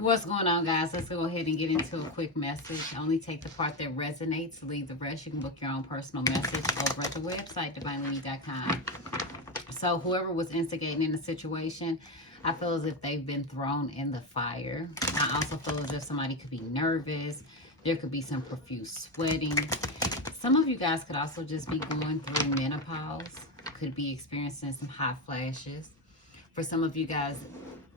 What's going on, guys? Let's go ahead and get into a quick message. Only take the part that resonates, leave the rest. You can book your own personal message over at the website, DivineSoulSessions.com. So whoever was instigating in the situation, I feel as if they've been thrown in the fire. I also feel as if somebody could be nervous. There could be some profuse sweating. Some of you guys could also just be going through menopause. Could be experiencing some hot flashes. For some of you guys,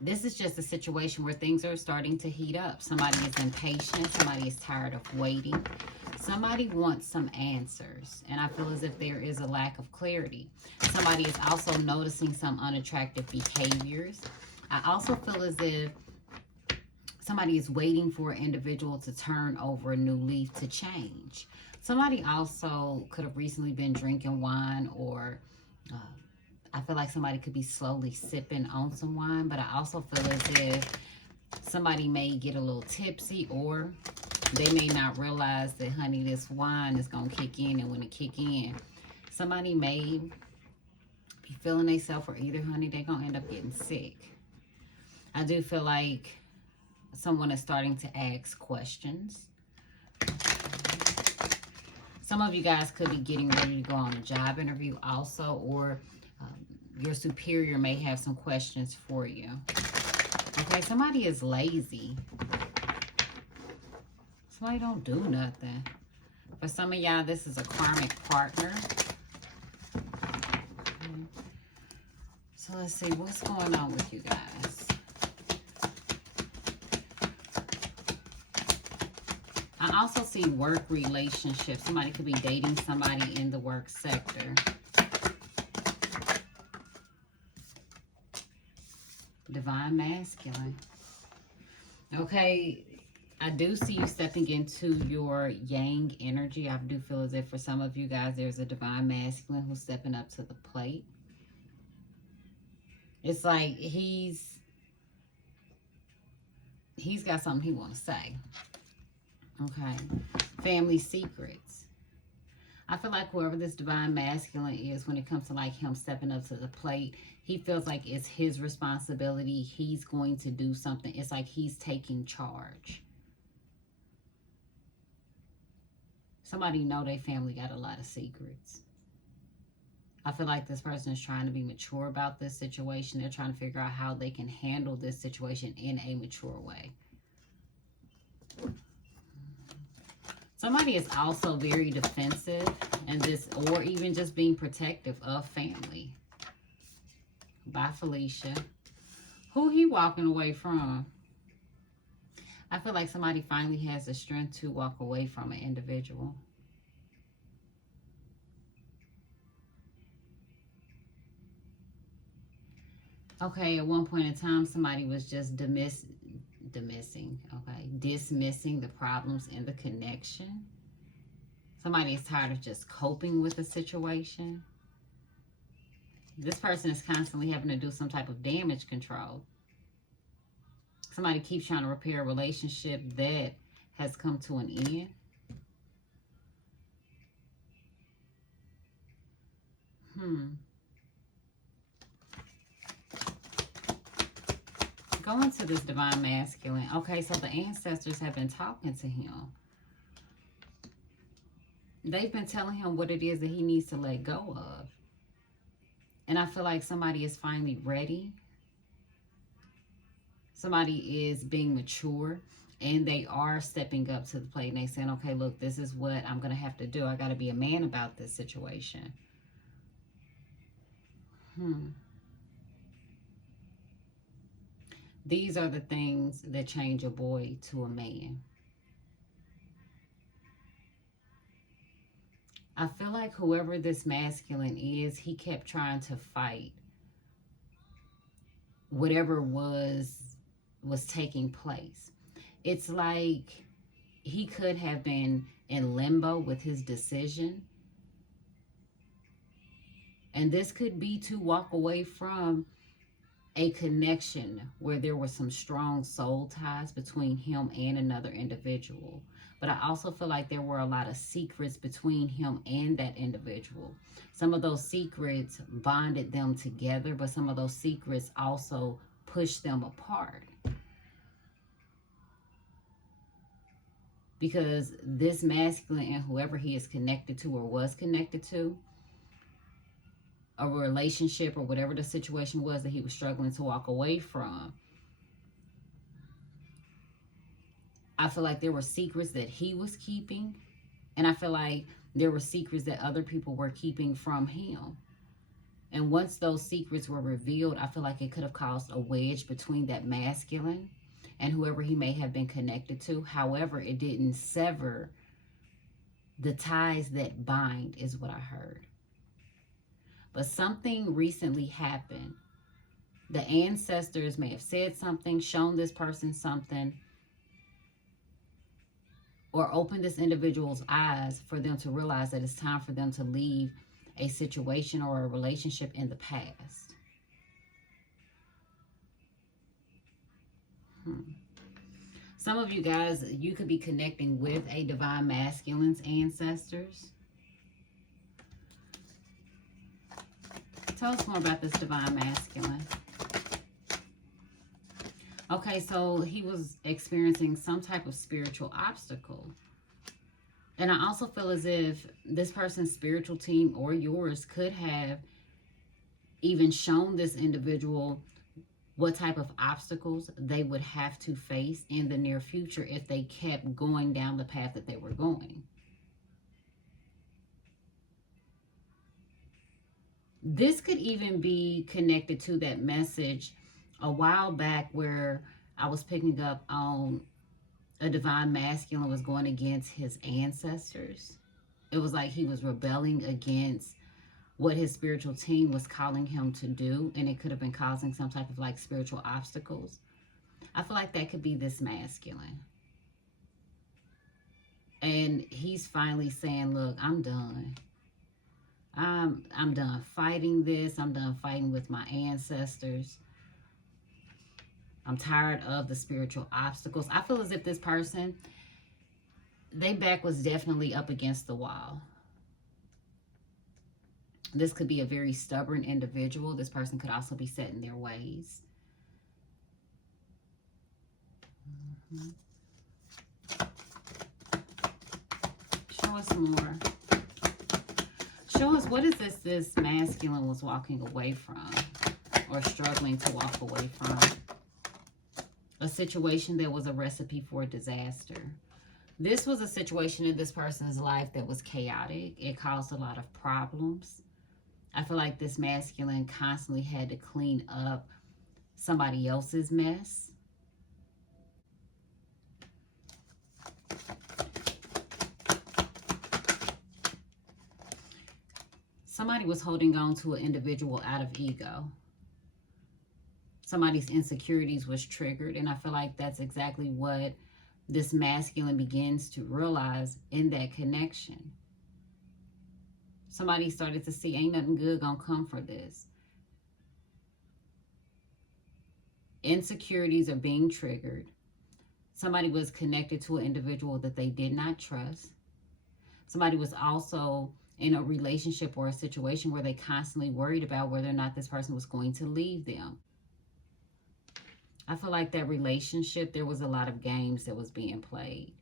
this is just a situation where things are starting to heat up. Somebody is impatient. Somebody is tired of waiting. Somebody wants some answers. And I feel as if there is a lack of clarity. Somebody is also noticing some unattractive behaviors. I also feel as if somebody is waiting for an individual to turn over a new leaf to change. Somebody also could have recently been drinking wine, or I feel like somebody could be slowly sipping on some wine, but I also feel as if somebody may get a little tipsy, or they may not realize that, honey, this wine is going to kick in, and when it kick in, somebody may be feeling themselves, or either, honey, they're going to end up getting sick. I do feel like someone is starting to ask questions. Some of you guys could be getting ready to go on a job interview also, or your superior may have some questions for you. Okay, somebody is lazy. Somebody don't do nothing. For some of y'all, this is a karmic partner. Okay. So let's see, what's going on with you guys? I also see work relationships. Somebody could be dating somebody in the work sector. Divine masculine. Okay, I do see you stepping into your yang energy. I do feel as if for some of you guys, there's a divine masculine who's stepping up to the plate. It's like he's got something he wants to say. Okay, family secrets. I feel like whoever this divine masculine is, when it comes to like him stepping up to the plate, he feels like it's his responsibility. He's going to do something. It's like he's taking charge. Somebody know their family got a lot of secrets. I feel like this person is trying to be mature about this situation. They're trying to figure out how they can handle this situation in a mature way. Somebody is also very defensive in this, or even just being protective of family. Bye, Felicia. Who he walking away from? I feel like somebody finally has the strength to walk away from an individual. Okay, at one point in time, somebody was just dismissing the problems in the connection. Somebody is tired of just coping with the situation. This person is constantly having to do some type of damage control. Somebody keeps trying to repair a relationship that has come to an end. Go into this divine masculine. Okay, so the ancestors have been talking to him. They've been telling him what it is that he needs to let go of. And I feel like somebody is finally ready. Somebody is being mature, and they are stepping up to the plate, and they saying, okay, look, this is what I'm going to have to do. I got to be a man about this situation. These are the things that change a boy to a man. I feel like whoever this masculine is, he kept trying to fight whatever was taking place. It's like he could have been in limbo with his decision. And this could be to walk away from a connection where there were some strong soul ties between him and another individual. But I also feel like there were a lot of secrets between him and that individual. Some of those secrets bonded them together, but some of those secrets also pushed them apart. because this masculine and whoever he is connected to or was connected to, a relationship or whatever the situation was that he was struggling to walk away from, I feel like there were secrets that he was keeping, and I feel like there were secrets that other people were keeping from him. And once those secrets were revealed, I feel like it could have caused a wedge between that masculine and whoever he may have been connected to. However, it didn't sever the ties that bind, is what I heard. But something recently happened. The ancestors may have said something, shown this person something, or opened this individual's eyes for them to realize that it's time for them to leave a situation or a relationship in the past. Some of you guys, you could be connecting with a divine masculine's ancestors. Tell us more about this divine masculine. Okay, so he was experiencing some type of spiritual obstacle. And I also feel as if this person's spiritual team or yours could have even shown this individual what type of obstacles they would have to face in the near future if they kept going down the path that they were going. This could even be connected to that message a while back where I was picking up on a divine masculine was going against his ancestors. It was like he was rebelling against what his spiritual team was calling him to do, and it could have been causing some type of like spiritual obstacles. I feel like that could be this masculine. And he's finally saying, look, I'm done. I'm done fighting this. I'm done fighting with my ancestors. I'm tired of the spiritual obstacles. I feel as if this person, their back was definitely up against the wall. This could be a very stubborn individual. This person could also be set in their ways. Show us more. Show us, what is this masculine was walking away from or struggling to walk away from? A situation that was a recipe for disaster. This was a situation in this person's life that was chaotic. It caused a lot of problems. I feel like this masculine constantly had to clean up somebody else's mess. Somebody was holding on to an individual out of ego. Somebody's insecurities was triggered, and I feel like that's exactly what this masculine begins to realize in that connection. Somebody started to see, ain't nothing good gonna come for this. Insecurities are being triggered. Somebody was connected to an individual that they did not trust. Somebody was also in a relationship or a situation where they constantly worried about whether or not this person was going to leave them. I feel like that relationship, there was a lot of games that was being played.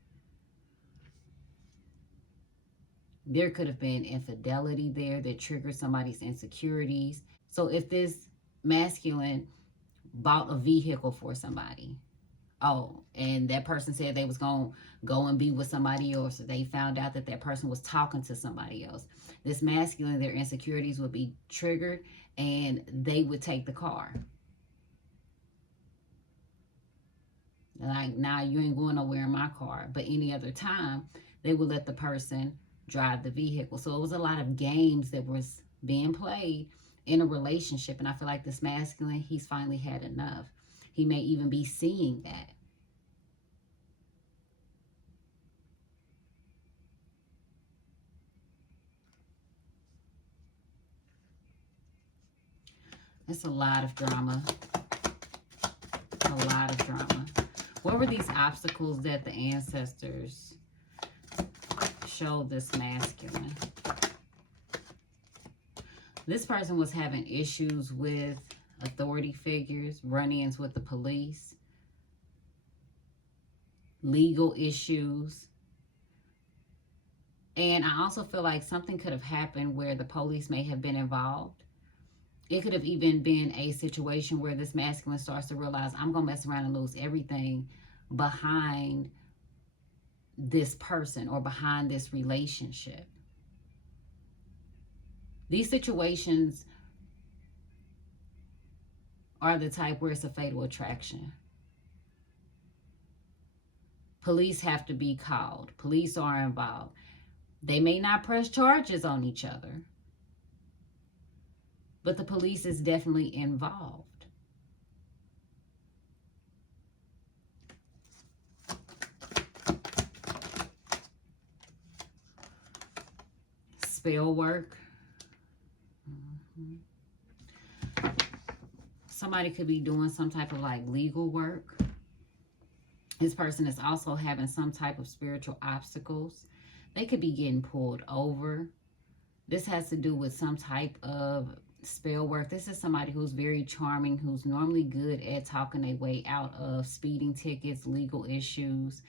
There could have been infidelity there that triggered somebody's insecurities. So if this masculine bought a vehicle for somebody, and that person said they was going to go and be with somebody else, or they found out that that person was talking to somebody else, this masculine, their insecurities would be triggered and they would take the car. Like, nah, you ain't going nowhere in my car. But any other time, they would let the person drive the vehicle. So it was a lot of games that was being played in a relationship. And I feel like this masculine, he's finally had enough. He may even be seeing that. It's a lot of drama. A lot of drama. What were these obstacles that the ancestors showed this masculine? This person was having issues with authority figures, run-ins with the police, legal issues. And I also feel like something could have happened where the police may have been involved. It could have even been a situation where this masculine starts to realize, I'm going to mess around and lose everything behind this person or behind this relationship. These situations are the type where it's a fatal attraction. Police have to be called. Police are involved. They may not press charges on each other, but the police is definitely involved. Spell work. Somebody could be doing some type of like legal work. This person is also having some type of spiritual obstacles. They could be getting pulled over. This has to do with some type of spell work. This is somebody who's very charming, who's normally good at talking their way out of speeding tickets, legal issues.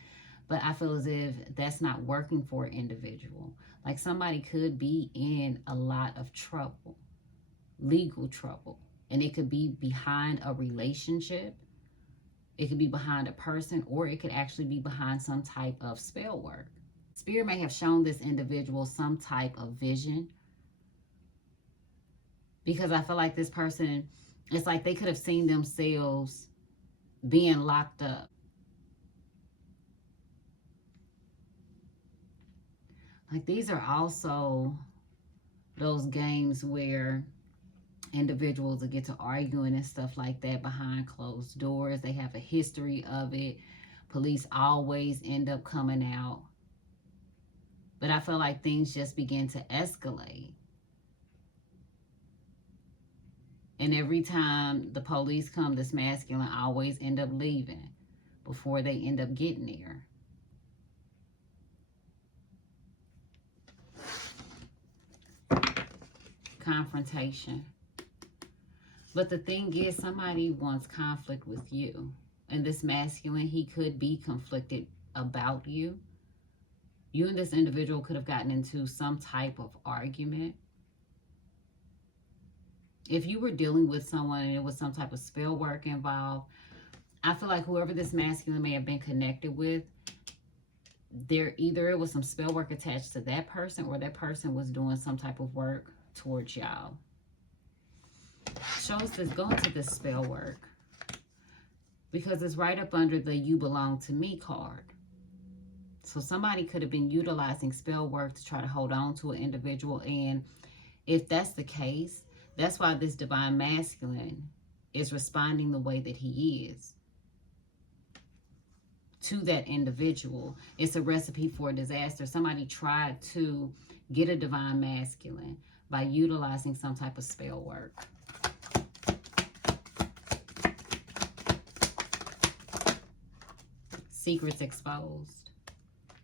But I feel as if that's not working for an individual. Like somebody could be in a lot of trouble, legal trouble. And it could be behind a relationship. It could be behind a person, or it could actually be behind some type of spell work. Spirit may have shown this individual some type of vision, because I feel like this person, it's like they could have seen themselves being locked up. Like these are also those games where individuals will get to arguing and stuff like that behind closed doors. They have a history of it. Police always end up coming out. But I feel like things just begin to escalate. And every time the police come, this masculine always end up leaving before they end up getting there. Confrontation. But the thing is, somebody wants conflict with you. And this masculine, he could be conflicted about you. You and this individual could have gotten into some type of argument. If you were dealing with someone and it was some type of spell work involved, I feel like whoever this masculine may have been connected with, either it was some spell work attached to that person, or that person was doing some type of work towards y'all. Shows this, go into this spell work, because it's right up under the "you belong to me" card. So somebody could have been utilizing spell work to try to hold on to an individual. And if that's the case, that's why this divine masculine is responding the way that he is to that individual. It's a recipe for disaster. Somebody tried to get a divine masculine by utilizing some type of spell work. Secrets exposed.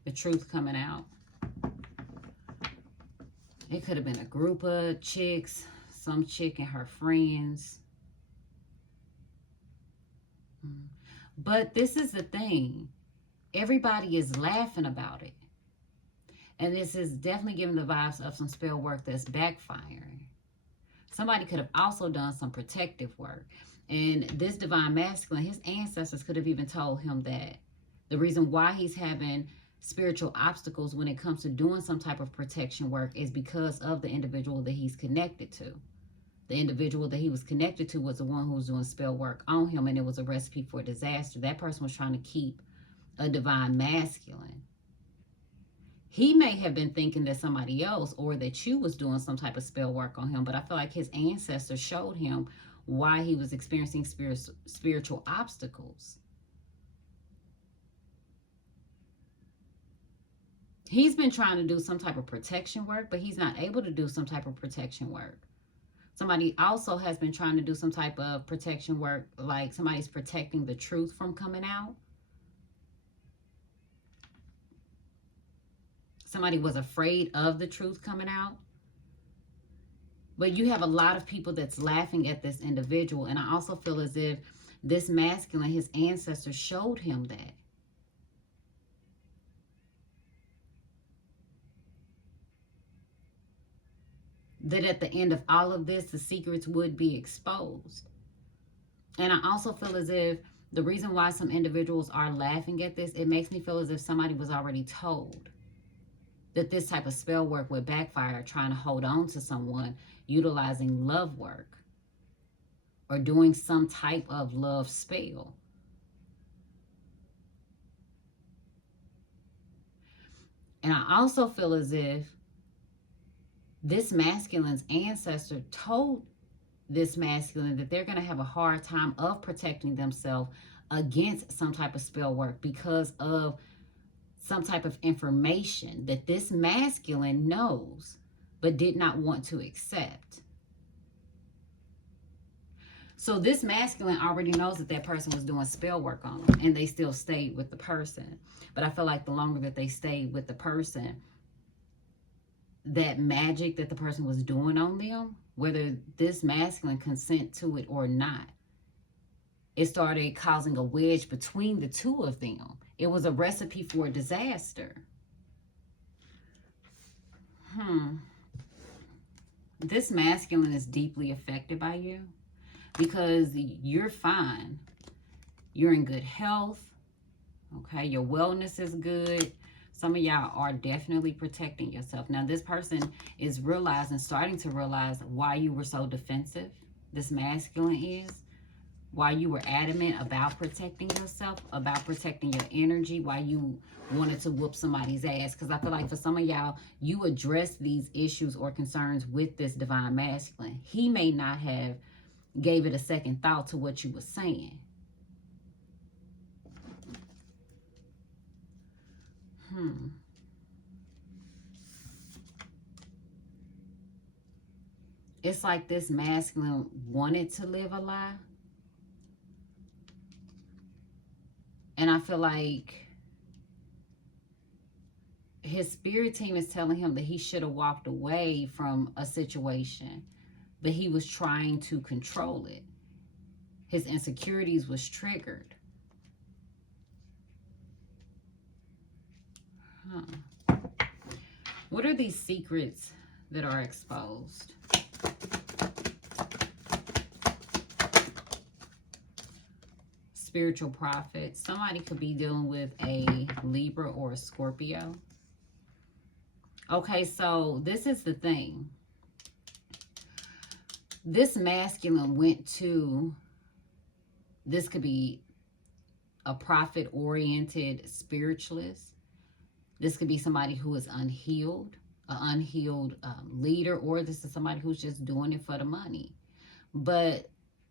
The truth coming out. It could have been a group of chicks, some chick and her friends. But this is the thing. Everybody is laughing about it. And this is definitely giving the vibes of some spell work that's backfiring. Somebody could have also done some protective work. And this divine masculine, his ancestors could have even told him that the reason why he's having spiritual obstacles when it comes to doing some type of protection work is because of the individual that he's connected to. The individual that he was connected to was the one who was doing spell work on him, and it was a recipe for disaster. That person was trying to keep a divine masculine. He may have been thinking that somebody else, or that you was doing some type of spell work on him, but I feel like his ancestors showed him why he was experiencing spiritual obstacles. He's been trying to do some type of protection work, but he's not able to do some type of protection work. Somebody also has been trying to do some type of protection work, like somebody's protecting the truth from coming out. Somebody was afraid of the truth coming out. But you have a lot of people that's laughing at this individual. And I also feel as if this masculine, his ancestors showed him that. that at the end of all of this, the secrets would be exposed. And I also feel as if the reason why some individuals are laughing at this, it makes me feel as if somebody was already told that this type of spell work would backfire, trying to hold on to someone, utilizing love work or doing some type of love spell. And I also feel as if this masculine's ancestor told this masculine that they're going to have a hard time of protecting themselves against some type of spell work because of some type of information that this masculine knows but did not want to accept. So this masculine already knows that that person was doing spell work on them, and they still stayed with the person. But I feel like the longer that they stayed with the person, that magic that the person was doing on them, whether this masculine consent to it or not, it started causing a wedge between the two of them. It was a recipe for disaster. This masculine is deeply affected by you because you're fine. You're in good health. Okay, your wellness is good. Some of y'all are definitely protecting yourself. Now, this person is starting to realize why you were so defensive. This masculine is. Why you were adamant about protecting yourself, about protecting your energy, why you wanted to whoop somebody's ass. Because I feel like for some of y'all, you addressed these issues or concerns with this divine masculine. He may not have gave it a second thought to what you were saying. It's like this masculine wanted to live a lie. And I feel like his spirit team is telling him that he should have walked away from a situation, but he was trying to control it. His insecurities was triggered. What are these secrets that are exposed? Spiritual prophet. Somebody could be dealing with a Libra or a Scorpio. Okay, so this is the thing. This masculine went to, this could be a prophet-oriented spiritualist. This could be somebody who is unhealed, an unhealed leader, or this is somebody who's just doing it for the money. But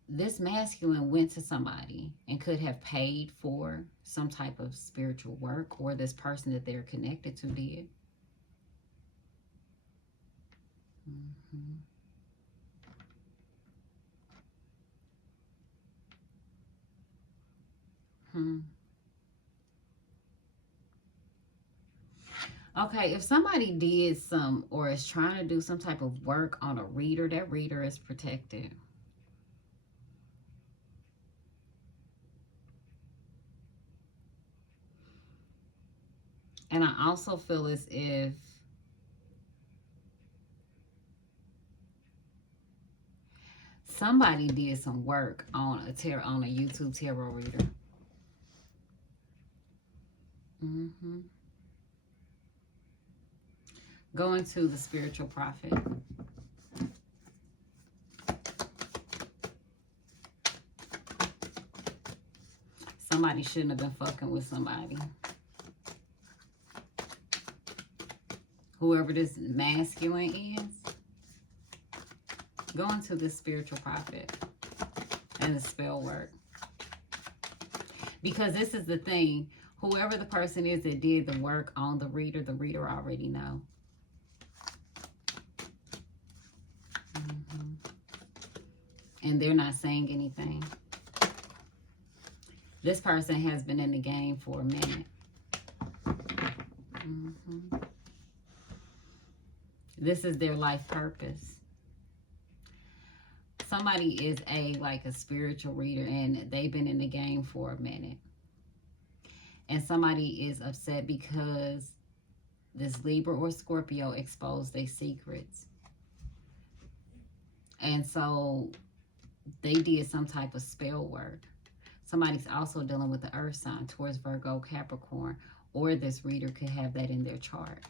this masculine went to somebody and could have paid for some type of spiritual work, or this person that they're connected to did. Okay, if somebody did some or is trying to do some type of work on a reader, that reader is protected. And I also feel as if somebody did some work on a YouTube tarot reader. Going to the spiritual prophet. Somebody shouldn't have been fucking with somebody. Whoever this masculine is, going to the spiritual prophet and the spell work. Because this is the thing. Whoever the person is that did the work on the reader already know. And they're not saying anything. This person has been in the game for a minute. This is their life purpose. Somebody is like a spiritual reader and they've been in the game for a minute. And somebody is upset because this Libra or Scorpio exposed their secrets. And so they did some type of spell work. Somebody's also dealing with the earth sign, Taurus, Virgo, Capricorn, or this reader could have that in their chart.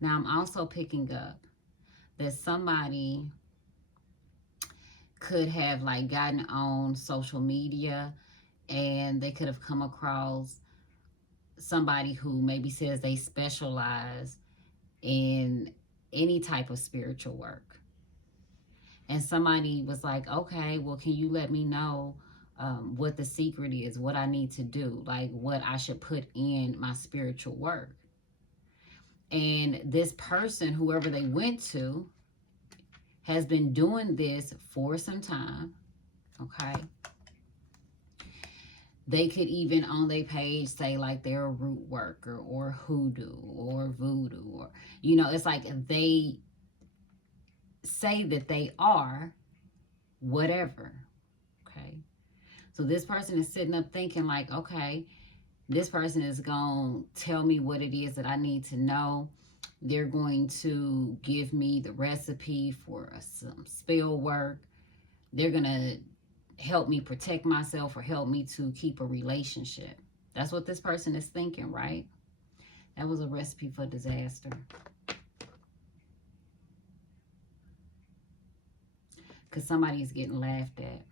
Now, I'm also picking up that somebody could have like gotten on social media and they could have come across somebody who maybe says they specialize in any type of spiritual work. And somebody was like, okay, well, can you let me know what the secret is, what I need to do, like what I should put in my spiritual work. And this person, whoever they went to, has been doing this for some time, okay? They could even on their page say like they're a root worker or hoodoo or voodoo, or, you know, it's like they say that they are whatever, okay? So this person is sitting up thinking like, okay, this person is going to tell me what it is that I need to know. They're going to give me the recipe for some spell work. They're going to help me protect myself or help me to keep a relationship. That's what this person is thinking, right? That was a recipe for disaster. Because somebody's getting laughed at.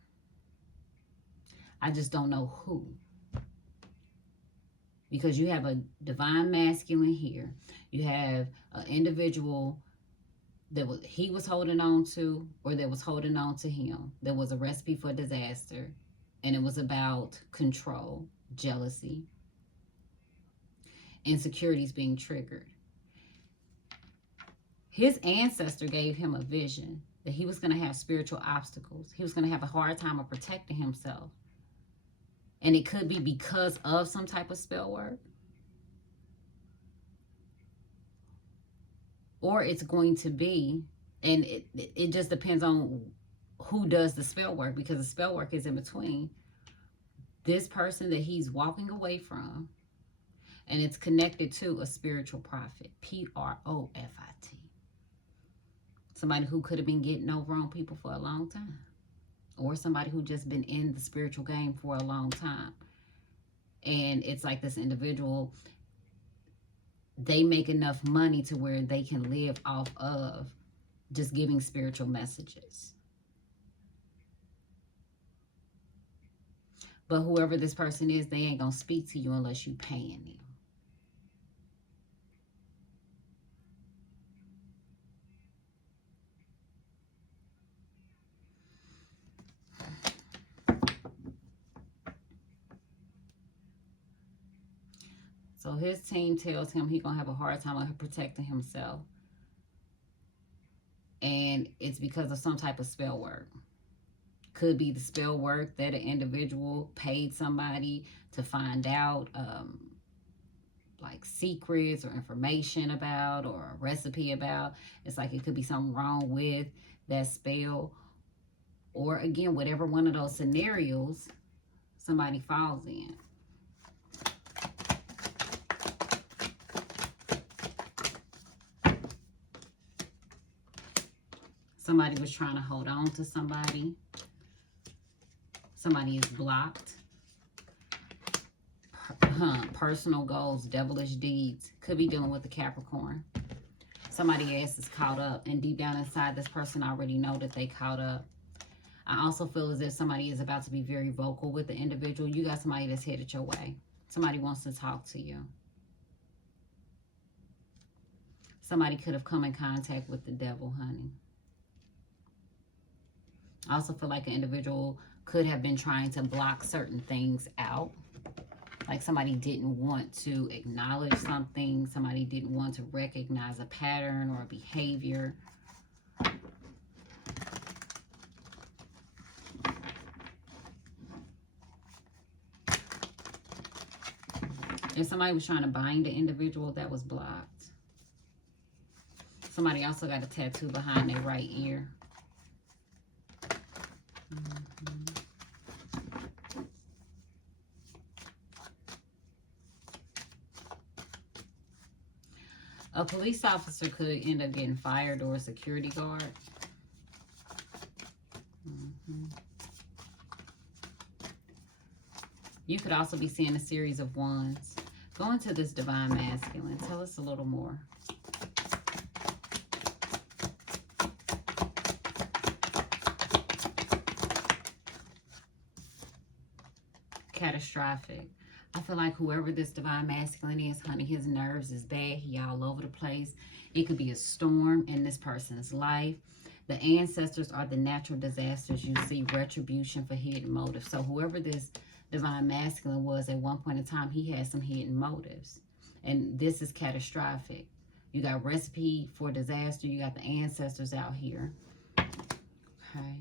I just don't know who. Because you have a divine masculine here. You have an individual that he was holding on to, or that was holding on to him. There was a recipe for disaster. And it was about control, jealousy, insecurities being triggered. His ancestor gave him a vision that he was going to have spiritual obstacles. He was going to have a hard time of protecting himself. And it could be because of some type of spell work. Or it's going to be, and it just depends on who does the spell work, because the spell work is in between this person that he's walking away from, and it's connected to a spiritual prophet, Profit. Somebody who could have been getting over on people for a long time. Or somebody who just been in the spiritual game for a long time. And it's like this individual, they make enough money to where they can live off of just giving spiritual messages. But whoever this person is, they ain't going to speak to you unless you paying them. So his team tells him he's going to have a hard time protecting himself. And it's because of some type of spell work. Could be the spell work that an individual paid somebody to find out like secrets or information about, or a recipe about. It's like it could be something wrong with that spell. Or again, whatever one of those scenarios somebody falls in. Somebody was trying to hold on to somebody. Somebody is blocked. Personal goals, devilish deeds. Could be dealing with the Capricorn. Somebody else is caught up, and deep down inside, this person already know that they caught up. I also feel as if somebody is about to be very vocal with the individual. You got somebody that's headed your way. Somebody wants to talk to you. Somebody could have come in contact with the devil, honey. I also feel like an individual could have been trying to block certain things out. Like somebody didn't want to acknowledge something. Somebody didn't want to recognize a pattern or a behavior. If somebody was trying to bind the individual, that was blocked. Somebody also got a tattoo behind their right ear. A police officer could end up getting fired, or a security guard. You could also be seeing a series of wands. Go into this divine masculine. Tell us a little more. Catastrophic. I feel like whoever this divine masculine is, honey, his nerves is bad. He all over the place. It could be a storm in this person's life. The ancestors are the natural disasters. You see retribution for hidden motives. So whoever this divine masculine was at one point in time, he had some hidden motives. And this is catastrophic. You got recipe for disaster. You got the ancestors out here. Okay.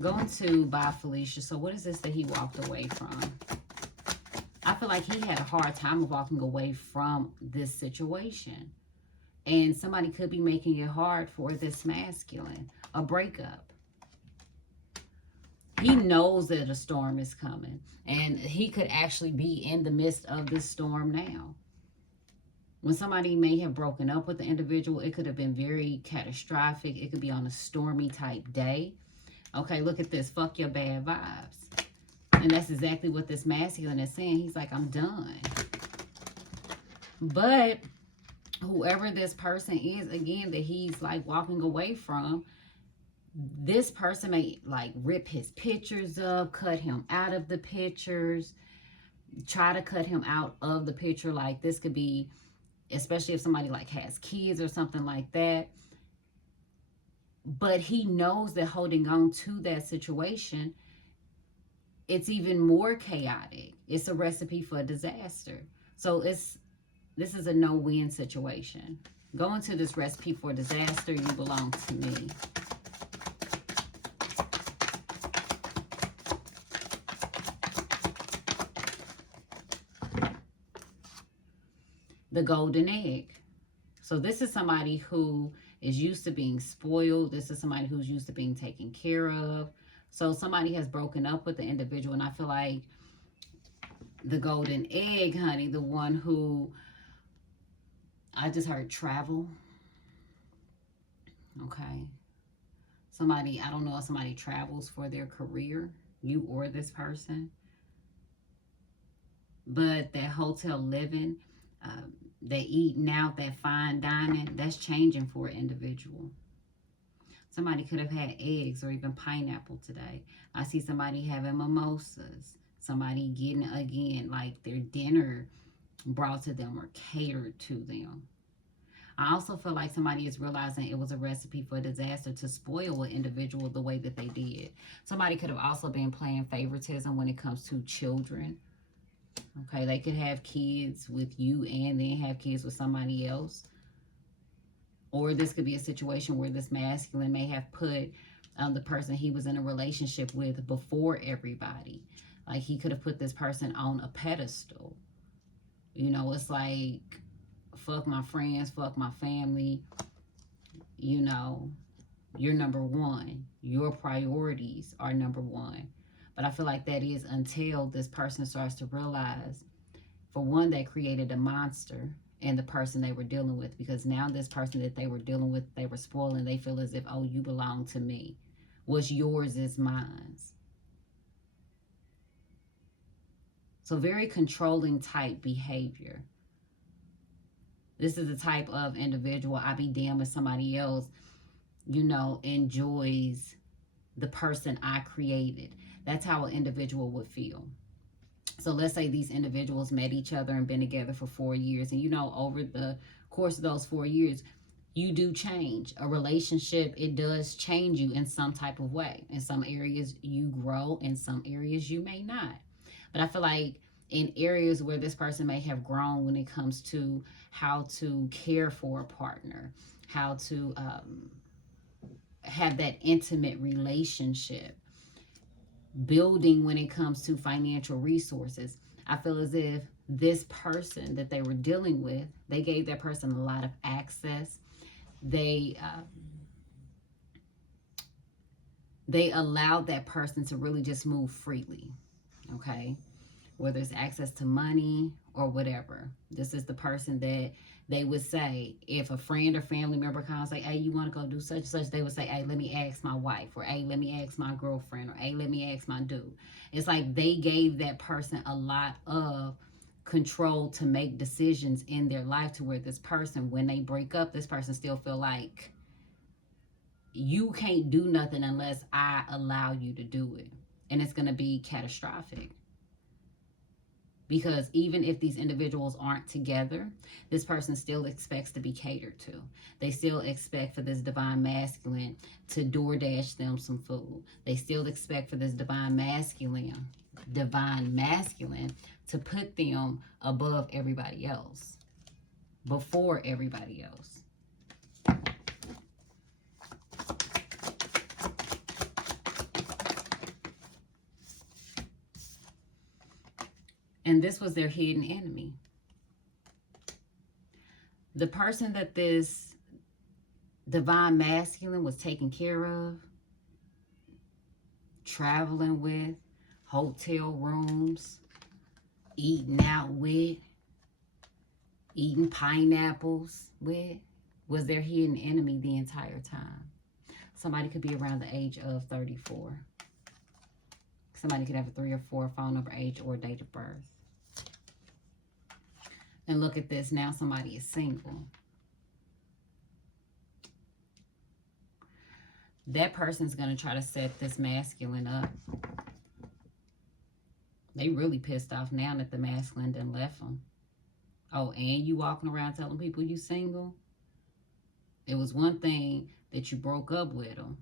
Going to by Felicia. So what is this that he walked away from? I feel like he had a hard time of walking away from this situation. And somebody could be making it hard for this masculine. A breakup. He knows that a storm is coming. And he could actually be in the midst of this storm now. When somebody may have broken up with the individual, it could have been very catastrophic. It could be on a stormy type day. Okay, look at this. Fuck your bad vibes. And that's exactly what this masculine is saying. He's like, I'm done. But whoever this person is, again, that he's like walking away from, this person may like rip his pictures up, cut him out of the pictures, try to cut him out of the picture. Like this could be, especially if somebody like has kids or something like that. But he knows that holding on to that situation, it's even more chaotic. It's a recipe for a disaster. So this is a no-win situation. Go into this recipe for disaster. You belong to me. The golden egg. So this is somebody who is used to being spoiled. This is somebody who's used to being taken care of. So somebody has broken up with the individual. And I feel like the golden egg, honey, the one who, I just heard travel. Okay. Somebody, I don't know if somebody travels for their career, you or this person. But that hotel living, they eating out, that fine dining, that's changing for an individual. Somebody could have had eggs or even pineapple today. I see somebody having mimosas. Somebody getting, again, like their dinner brought to them or catered to them. I also feel like somebody is realizing it was a recipe for disaster to spoil an individual the way that they did. Somebody could have also been playing favoritism when it comes to children. Okay, they could have kids with you and then have kids with somebody else. Or this could be a situation where this masculine may have put the person he was in a relationship with before everybody. Like he could have put this person on a pedestal. You know, it's like, fuck my friends, fuck my family. You know, you're number one. Your priorities are number one. But I feel like that is until this person starts to realize, for one, they created a monster in the person they were dealing with. Because now this person that they were dealing with, they were spoiling. They feel as if, oh, you belong to me. What's yours is mine. So very controlling type behavior. This is the type of individual, I be damned if somebody else, you know, enjoys the person I created. That's how an individual would feel. So let's say these individuals met each other and been together for 4 years. And, you know, over the course of those 4 years, you do change. A relationship, it does change you in some type of way. In some areas, you grow. In some areas, you may not. But I feel like in areas where this person may have grown when it comes to how to care for a partner, how to have that intimate relationship, building when it comes to financial resources. I feel as if this person that they were dealing with, they gave that person a lot of access. They allowed that person to really just move freely, okay? whether it's access to money or whatever. This is the person that they would say, if a friend or family member comes, like, hey, you want to go do such and such, they would say, hey, let me ask my wife, or hey, let me ask my girlfriend, or hey, let me ask my dude. It's like they gave that person a lot of control to make decisions in their life, to where this person, when they break up, this person still feel like you can't do nothing unless I allow you to do it. And it's going to be catastrophic. Because even if these individuals aren't together, this person still expects to be catered to. They still expect for this divine masculine to DoorDash them some food. They still expect for this divine masculine to put them above everybody else, before everybody else. And this was their hidden enemy. The person that this divine masculine was taking care of, traveling with, hotel rooms, eating out with, eating pineapples with, was their hidden enemy the entire time. Somebody could be around the age of 34. Somebody could have a 3 or 4 phone number, age, or date of birth. And look at this. Now somebody is single. That person's going to try to set this masculine up. They really pissed off now that the masculine done left them. Oh, and you walking around telling people you single? It was one thing that you broke up with them.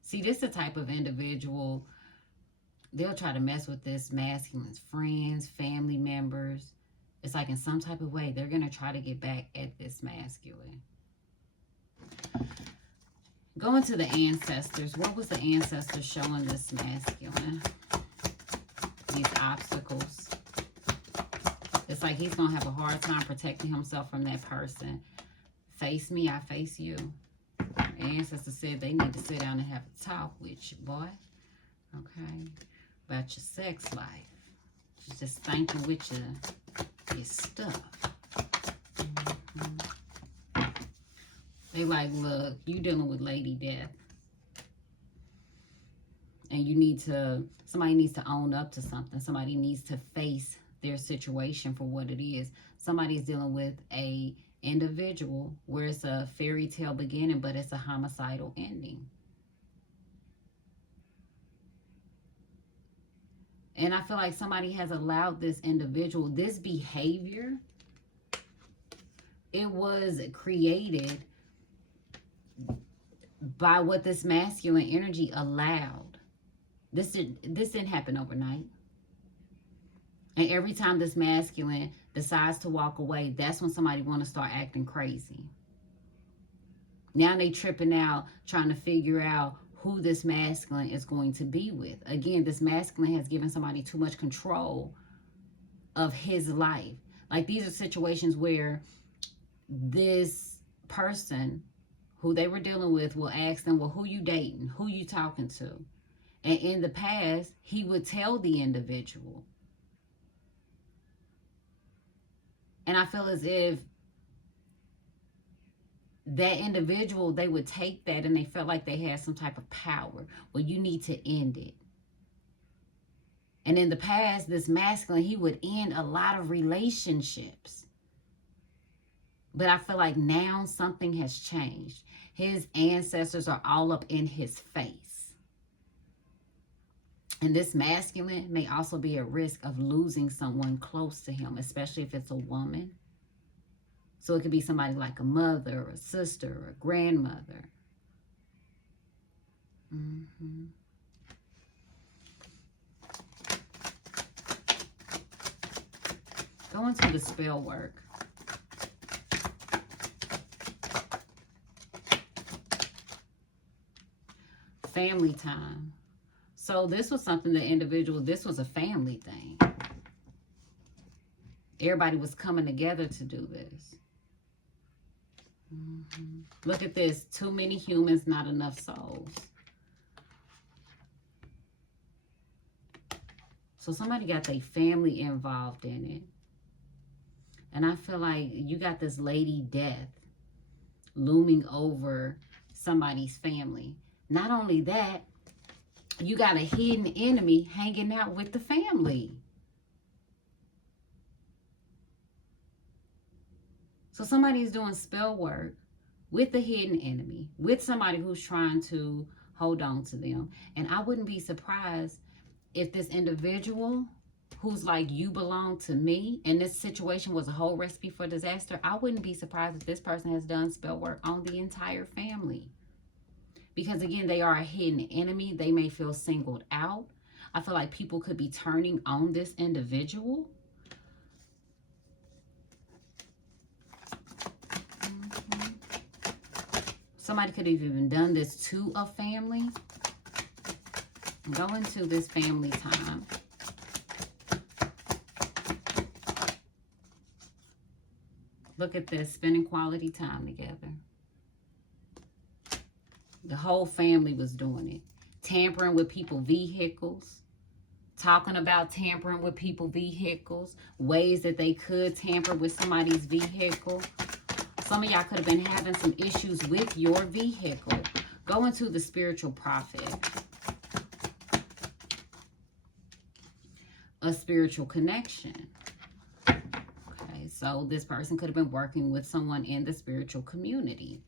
See, this is the type of individual, they'll try to mess with this masculine's friends, family members. It's like in some type of way, they're going to try to get back at this masculine. Going to the ancestors. What was the ancestors showing this masculine? These obstacles. It's like he's going to have a hard time protecting himself from that person. Face me, I face you. Ancestors said they need to sit down and have a talk with you, boy. Okay? About your sex life. Just thinking with your stuff. They like, look, you dealing with Lady Death. And you need to, somebody needs to own up to something. Somebody needs to face their situation for what it is. Somebody's dealing with a individual where it's a fairy tale beginning, but it's a homicidal ending. And I feel like somebody has allowed this individual, this behavior, it was created by what this masculine energy allowed. This didn't happen overnight. And every time this masculine decides to walk away, that's when somebody want to start acting crazy. Now they tripping out, trying to figure out who this masculine is going to be with. Again, this masculine has given somebody too much control of his life. Like, these are situations where this person who they were dealing with will ask them, well, who you dating? Who you talking to? And in the past, he would tell the individual. And I feel as if that individual, they would take that and they felt like they had some type of power. Well, you need to end it. And in the past, this masculine, he would end a lot of relationships. But I feel like now something has changed. His ancestors are all up in his face. And this masculine may also be at risk of losing someone close to him, especially if it's a woman. So it could be somebody like a mother, or a sister, or a grandmother. Go into the spell work. Family time. So this was something the individual, this was a family thing. Everybody was coming together to do this. Look at this. Too many humans, not enough souls. So somebody got their family involved in it. And I feel like you got this lady death looming over somebody's family. Not only that, you got a hidden enemy hanging out with the family. So somebody is doing spell work with the hidden enemy, with somebody who's trying to hold on to them. And I wouldn't be surprised if this individual who's like, you belong to me, and this situation was a whole recipe for disaster, I wouldn't be surprised if this person has done spell work on the entire family. Because again, they are a hidden enemy. They may feel singled out. I feel like people could be turning on this individual. Somebody could have even done this to a family. Go into this family time. Look at this, spending quality time together. The whole family was doing it. Tampering with people's vehicles. Talking about tampering with people's vehicles. Ways that they could tamper with somebody's vehicle. Some of y'all could have been having some issues with your vehicle. Go into the spiritual prophet. A spiritual connection. Okay, so this person could have been working with someone in the spiritual community,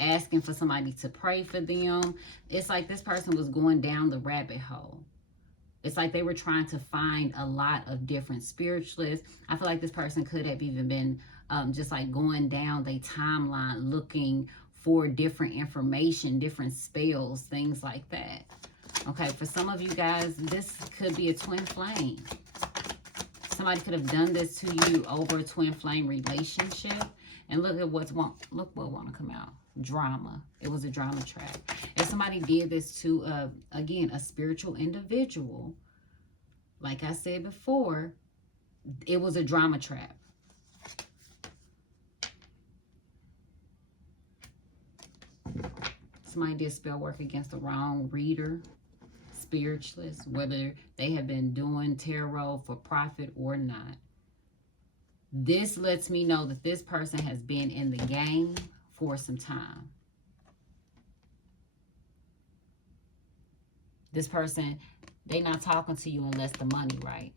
asking for somebody to pray for them. It's like this person was going down the rabbit hole. It's like they were trying to find a lot of different spiritualists. I feel like this person could have even been just like going down their timeline looking for different information, different spells, things like that. Okay, for some of you guys, this could be a twin flame. Somebody could have done this to you over a twin flame relationship. And look at look what want to come out. Drama. It was a drama track. If somebody did this to, again, a spiritual individual, like I said before, it was a drama trap. Somebody did spell work against the wrong reader, spiritualist, whether they have been doing tarot for profit or not. This lets me know that this person has been in the game for some time. This person, they not talking to you unless the money right.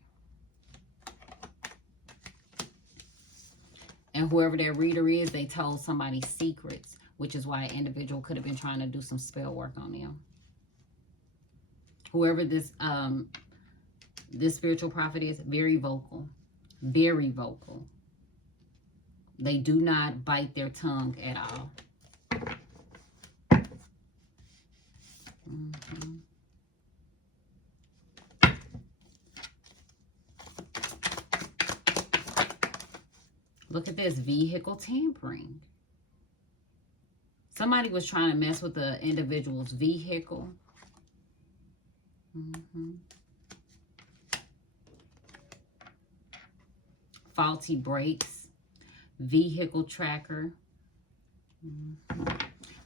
And whoever that reader is, they told somebody secrets, which is why an individual could have been trying to do some spell work on them. Whoever this this spiritual prophet is, very vocal. Very vocal. They do not bite their tongue at all. Look at this, vehicle tampering. Somebody was trying to mess with the individual's vehicle. Faulty brakes, vehicle tracker.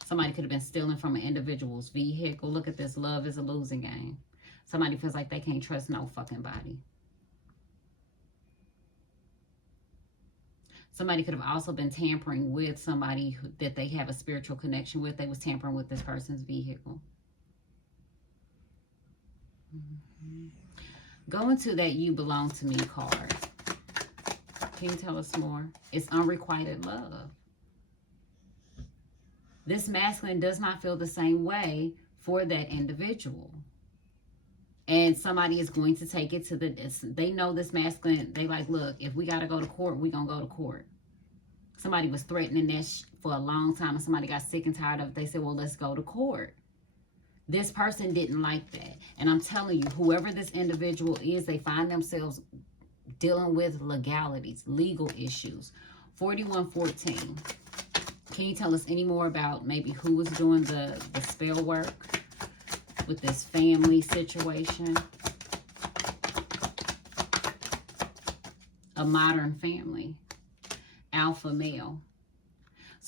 Somebody could have been stealing from an individual's vehicle. Look at this, love is a losing game. Somebody feels like they can't trust no fucking body. Somebody could have also been tampering with somebody that they have a spiritual connection with. They was tampering with this person's vehicle. Go into that you belong to me card. Can you tell us more? It's unrequited love. This masculine does not feel the same way for that individual. And somebody is going to take it to they know this masculine, they like, look, if we got to go to court, we going to go to court. Somebody was threatening that for a long time, and somebody got sick and tired of it. They said, well, let's go to court. This person didn't like that. And I'm telling you, whoever this individual is, they find themselves dealing with legalities, legal issues. 4114. Can you tell us any more about maybe who was doing the spell work with this family situation? A modern family. Alpha male.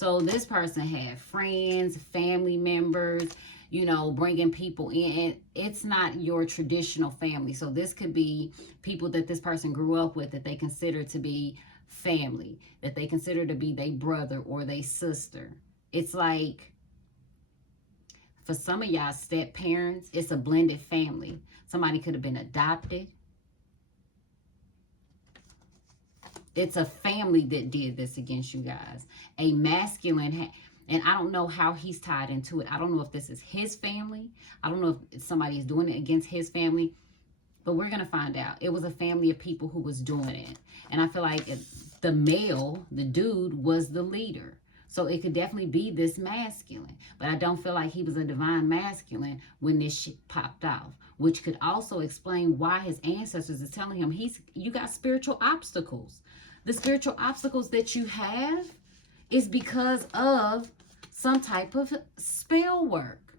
So this person had friends, family members, you know, bringing people in. And it's not your traditional family. So this could be people that this person grew up with that they consider to be family, that they consider to be their brother or their sister. It's like, for some of y'all step parents, it's a blended family. Somebody could have been adopted. It's a family that did this against you guys. A masculine, and I don't know how he's tied into it. I don't know if this is his family. I don't know if somebody is doing it against his family. But we're going to find out. It was a family of people who was doing it. And I feel like the male, the dude, was the leader. So it could definitely be this masculine. But I don't feel like he was a divine masculine when this shit popped off. Which could also explain why his ancestors is telling him, you got spiritual obstacles. The spiritual obstacles that you have is because of some type of spell work.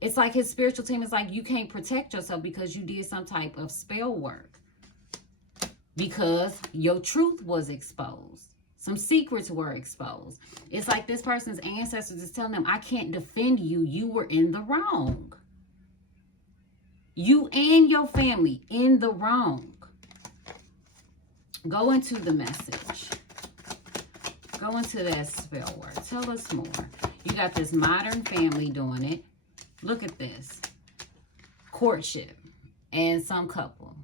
It's like his spiritual team is like, you can't protect yourself because you did some type of spell work. Because your truth was exposed. Some secrets were exposed. It's like this person's ancestors is telling them, I can't defend you. You were in the wrong. You and your family in the wrong. Go into the message. Go into that spell word. Tell us more. You got this modern family doing it. Look at this. Courtship and some couple.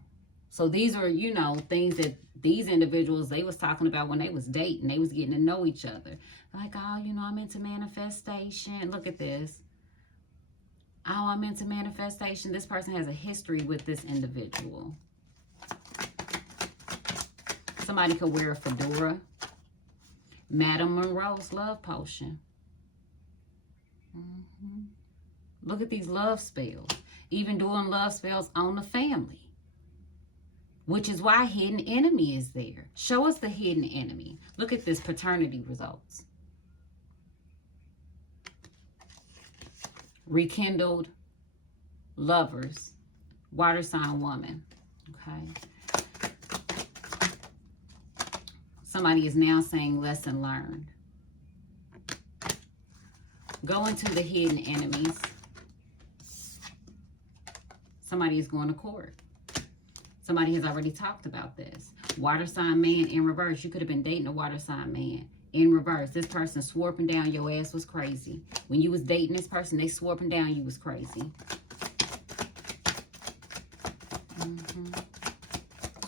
So these are, you know, things that these individuals, they was talking about when they was dating. They was getting to know each other. Like, oh, you know, I'm into manifestation. Look at this. Oh, I'm into manifestation. This person has a history with this individual. Somebody could wear a fedora. Madame Monroe's love potion. Look at these love spells. Even doing love spells on the family. Which is why hidden enemy is there. Show us the hidden enemy. Look at this paternity results. Rekindled lovers. Water sign woman. Okay. Somebody is now saying lesson learned. Go into the hidden enemies. Somebody is going to court. Somebody has already talked about this. Water sign man in reverse. You could have been dating a water sign man in reverse. This person swore up and down your ass was crazy. When you was dating this person, they swore up and down you was crazy.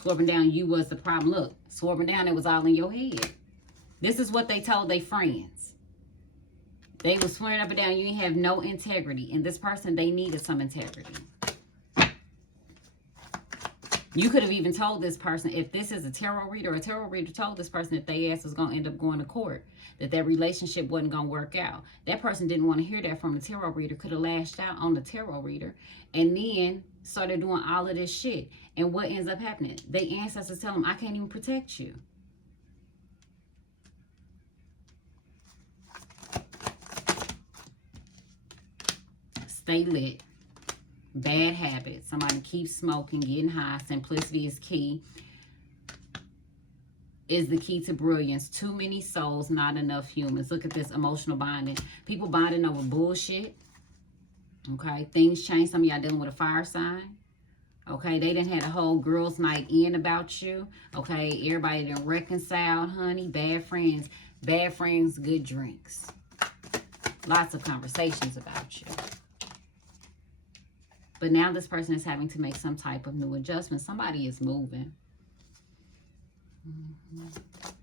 Swore up and down you was the problem. Look, swore up and down it was all in your head. This is what they told their friends. They was swearing up and down you ain't have no integrity. And this person, they needed some integrity. You could have even told this person, if this is a tarot reader told this person that their ass was going to end up going to court, that their relationship wasn't going to work out. That person didn't want to hear that from the tarot reader, could have lashed out on the tarot reader, and then started doing all of this shit. And what ends up happening? Their ancestors tell them, I can't even protect you. Stay lit. Bad habits. Somebody keeps smoking, getting high. Simplicity is key. Is the key to brilliance. Too many souls, not enough humans. Look at this emotional bonding. People bonding over bullshit. Okay. Things change. Some of y'all dealing with a fire sign. Okay. They done had a whole girls' night in about you. Okay. Everybody done reconciled, honey. Bad friends. Bad friends, good drinks. Lots of conversations about you. But now this person is having to make some type of new adjustment. Somebody is moving.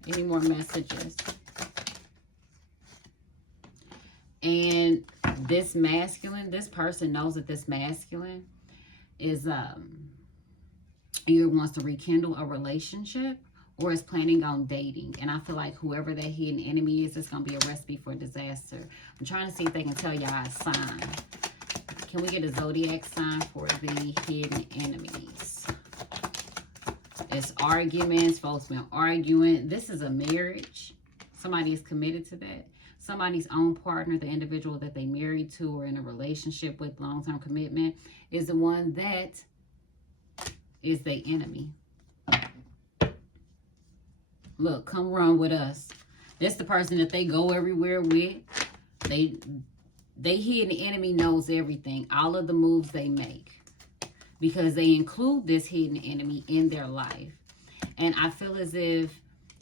Any more messages? And this masculine, this person knows that this masculine is either wants to rekindle a relationship or is planning on dating. And I feel like whoever that hidden enemy is, it's going to be a recipe for disaster. I'm trying to see if they can tell y'all a sign. Can we get a zodiac sign for the hidden enemies? It's arguments. Folks been arguing. This is a marriage. Somebody is committed to that. Somebody's own partner, the individual that they married to or in a relationship with, long-term commitment, is the one that is the enemy. Look, come run with us. This the person that they go everywhere with. They hidden enemy knows everything, all of the moves they make, because they include this hidden enemy in their life. And I feel as if,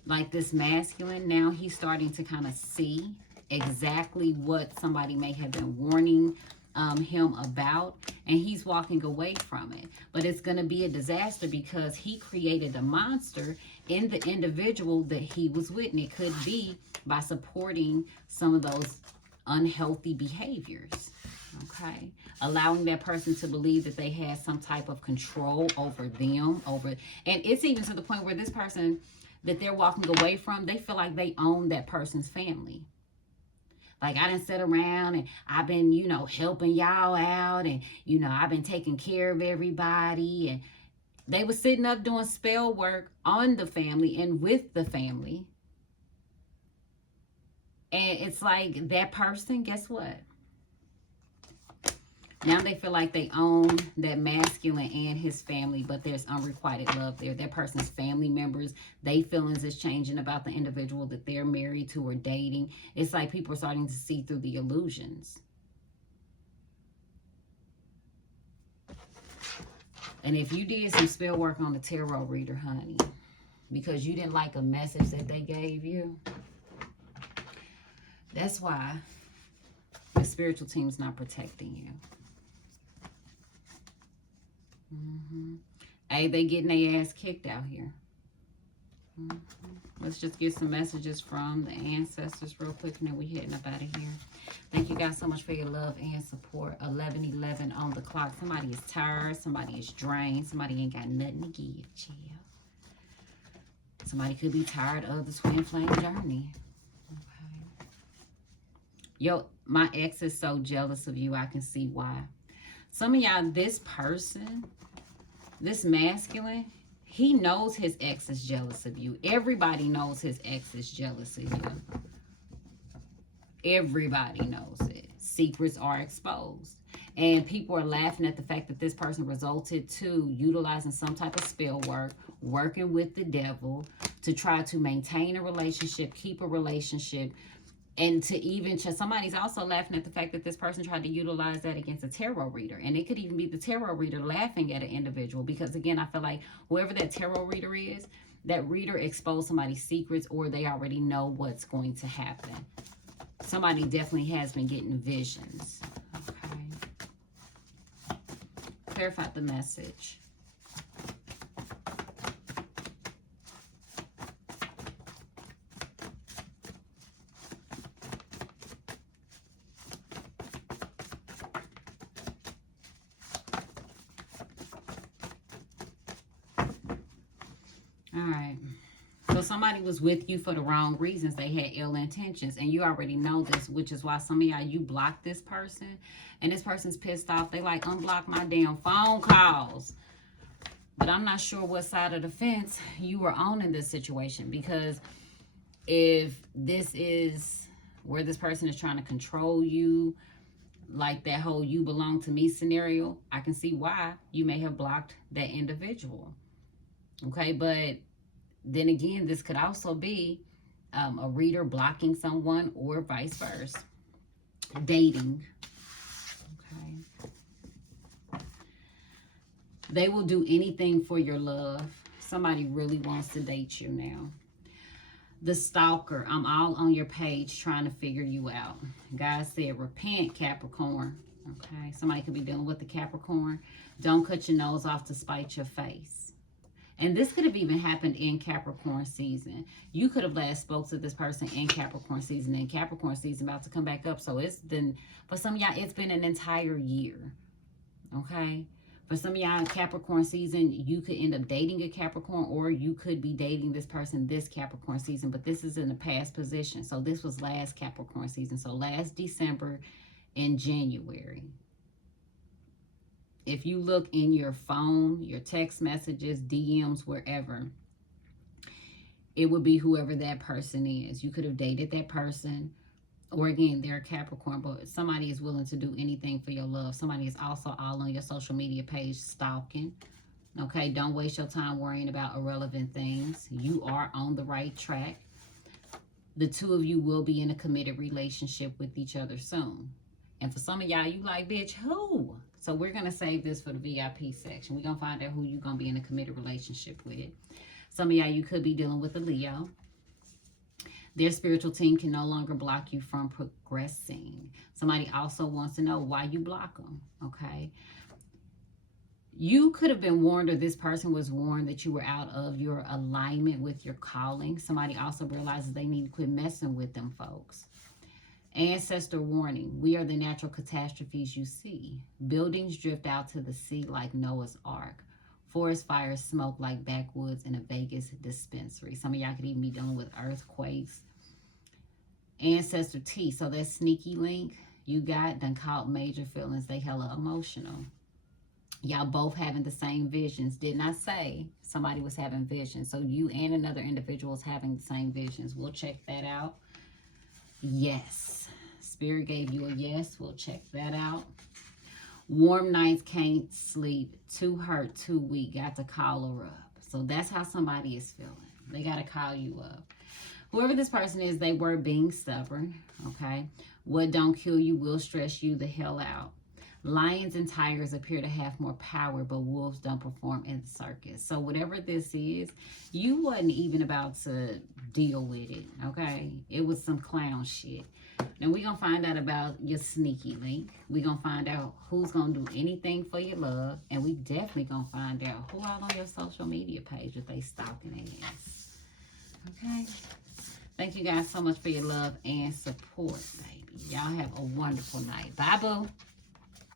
like, this masculine, now he's starting to kind of see exactly what somebody may have been warning him about, and he's walking away from it. But it's going to be a disaster because he created a monster in the individual that he was with. And it could be by supporting some of those unhealthy behaviors. Okay, allowing that person to believe that they had some type of control over them, and it's even to the point where this person that they're walking away from, they feel like they own that person's family. Like, I done sit around and I've been, you know, helping y'all out, and, you know, I've been taking care of everybody. And they were sitting up doing spell work on the family and with the family. And it's like that person, guess what? Now they feel like they own that masculine and his family, but there's unrequited love there. That person's family members, they feelings is changing about the individual that they're married to or dating. It's like people are starting to see through the illusions. And if you did some spell work on the tarot reader, honey, because you didn't like a message that they gave you, that's why the spiritual team's not protecting you. Hey, they getting their ass kicked out here. Let's just get some messages from the ancestors real quick, and then we heading up out of here. Thank you guys so much for your love and support. 11:11 on the clock. Somebody is tired. Somebody is drained. Somebody ain't got nothing to give. Chill. Somebody could be tired of the twin flame journey. Okay. Yo, my ex is so jealous of you. I can see why. Some of y'all, this person, this masculine, he knows his ex is jealous of you. Everybody knows his ex is jealous of you. Everybody knows it. Secrets are exposed. And people are laughing at the fact that this person resulted to utilizing some type of spell work, working with the devil to try to maintain a relationship, keep a relationship, and to even, somebody's also laughing at the fact that this person tried to utilize that against a tarot reader. And it could even be the tarot reader laughing at an individual. Because again, I feel like whoever that tarot reader is, that reader exposed somebody's secrets, or they already know what's going to happen. Somebody definitely has been getting visions. Okay. Clarify the message. All right. So somebody was with you for the wrong reasons. They had ill intentions, and you already know this, which is why some of y'all, you blocked this person, and this person's pissed off. They like, unblock my damn phone calls. But I'm not sure what side of the fence you were on in this situation, because if this is where this person is trying to control you, like that whole you belong to me scenario, I can see why you may have blocked that individual. Okay, but then again, this could also be a reader blocking someone, or vice versa. Dating. Okay. They will do anything for your love. Somebody really wants to date you now. The stalker. I'm all on your page trying to figure you out. God said, repent, Capricorn. Okay. Somebody could be dealing with the Capricorn. Don't cut your nose off to spite your face. And this could have even happened in Capricorn season. You could have last spoke to this person in Capricorn season, and Capricorn season about to come back up. So it's been, for some of y'all, it's been an entire year. Okay? For some of y'all in Capricorn season, you could end up dating a Capricorn, or you could be dating this person this Capricorn season. But this is in the past position. So this was last Capricorn season. So last December and January. If you look in your phone, your text messages, DMs, wherever, it would be whoever that person is. You could have dated that person, or again, they're a Capricorn, but somebody is willing to do anything for your love. Somebody is also all on your social media page stalking. Okay, don't waste your time worrying about irrelevant things. You are on the right track. The two of you will be in a committed relationship with each other soon. And for some of y'all, you like, bitch, who? So we're going to save this for the VIP section. We're going to find out who you're going to be in a committed relationship with. Some of y'all, you could be dealing with a Leo. Their spiritual team can no longer block you from progressing. Somebody also wants to know why you block them, okay? You could have been warned, or this person was warned, that you were out of your alignment with your calling. Somebody also realizes they need to quit messing with them folks. Ancestor warning, we are the natural catastrophes you see. Buildings drift out to the sea like Noah's Ark. Forest fires smoke like backwoods in a Vegas dispensary. Some of y'all could even be dealing with earthquakes. Ancestor T, so that sneaky link you got done caught major feelings. They hella emotional. Y'all both having the same visions. Didn't I say somebody was having visions? So you and another individual is having the same visions. We'll check that out. Yes. Spirit gave you a yes. We'll check that out. Warm nights, can't sleep, too hurt, too weak, got to call her up. So that's how somebody is feeling. They got to call you up. Whoever this person is, they were being stubborn, okay? What don't kill you will stress you the hell out. Lions and tigers appear to have more power, but wolves don't perform in the circus. So whatever this is, you wasn't even about to deal with it, okay? It was some clown shit. Now we're going to find out about your sneaky link. We're going to find out who's going to do anything for your love. And we definitely going to find out who all on your social media page that they stalking ass. Okay? Thank you guys so much for your love and support, baby. Y'all have a wonderful night. Bye, boo.